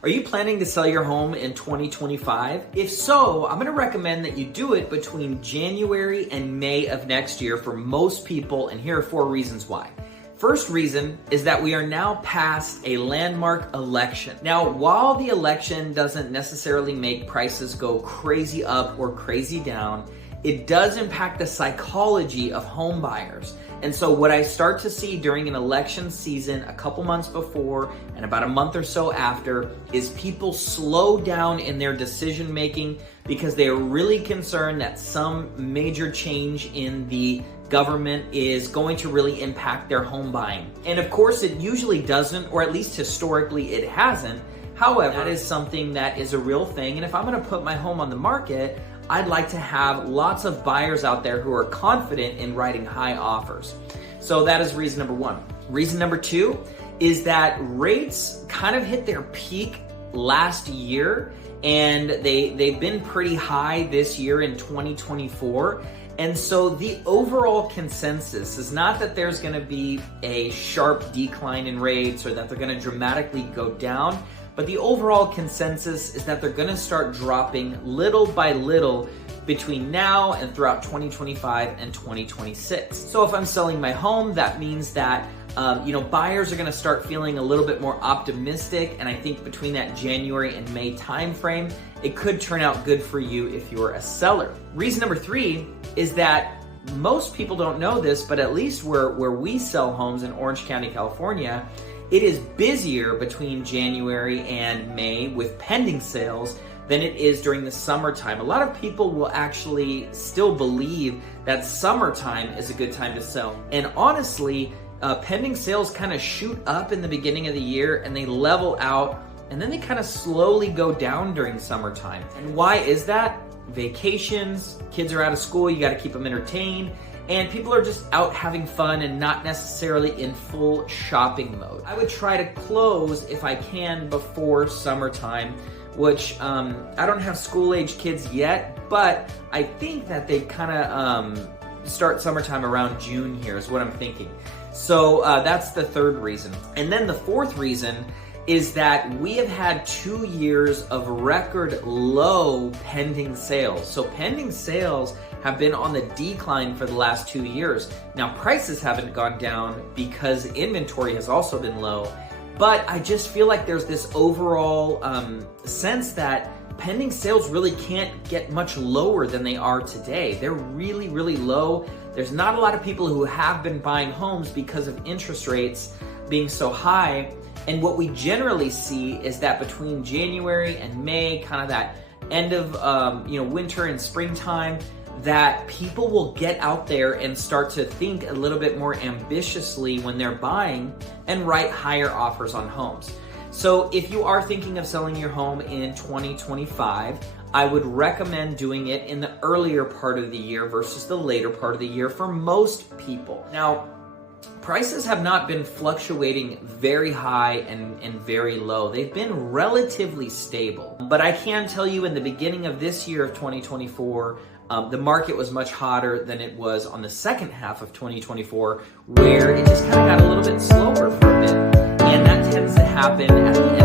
Are you planning to sell your home in 2025? If so, I'm gonna recommend that you do it between January and May of next year for most people, and here are 4 reasons why. First reason is that we are now past a landmark election. Now, while the election doesn't necessarily make prices go crazy up or crazy down, it does impact the psychology of home buyers. And so what I start to see during an election season a couple months before and about a month or so after is people slow down in their decision making because they are really concerned that some major change in the government is going to really impact their home buying. And of course it usually doesn't, or at least historically it hasn't. However, that is something that is a real thing. And if I'm gonna put my home on the market, I'd like to have lots of buyers out there who are confident in writing high offers. So that is reason number 1. Reason number 2 is that rates kind of hit their peak last year, and they've been pretty high this year in 2024. And so the overall consensus is not that there's gonna be a sharp decline in rates or that they're gonna dramatically go down, but the overall consensus is that they're gonna start dropping little by little between now and throughout 2025 and 2026. So if I'm selling my home, that means that buyers are gonna start feeling a little bit more optimistic, and I think between that January and May timeframe, it could turn out good for you if you're a seller. Reason number 3 is that most people don't know this, but at least where we sell homes in Orange County, California, it is busier between January and May with pending sales than it is during the summertime. A lot of people will actually still believe that summertime is a good time to sell. And honestly, pending sales kind of shoot up in the beginning of the year and they level out, and then they kind of slowly go down during summertime. And why is that? Vacations, kids are out of school, you got to keep them entertained, and people are just out having fun and not necessarily in full shopping mode. I would try to close if I can before summertime, which I don't have school-age kids yet, but I think that they kind of start summertime around June here is what I'm thinking. So that's the 3rd reason. And then the 4th reason is that we have had 2 years of record low pending sales. So pending sales have been on the decline for the last 2 years. Now prices haven't gone down because inventory has also been low, but I just feel like there's this overall sense that pending sales really can't get much lower than they are today. They're really, really low. There's not a lot of people who have been buying homes because of interest rates being so high. And what we generally see is that between January and May, kind of that end of winter and springtime, that people will get out there and start to think a little bit more ambitiously when they're buying and write higher offers on homes. So if you are thinking of selling your home in 2025, I would recommend doing it in the earlier part of the year versus the later part of the year for most people. Now, prices have not been fluctuating very high and very low. They've been relatively stable. But I can tell you in the beginning of this year of 2024, the market was much hotter than it was on the second half of 2024, where it just kind of got a little bit slower for a bit. And that tends to happen at the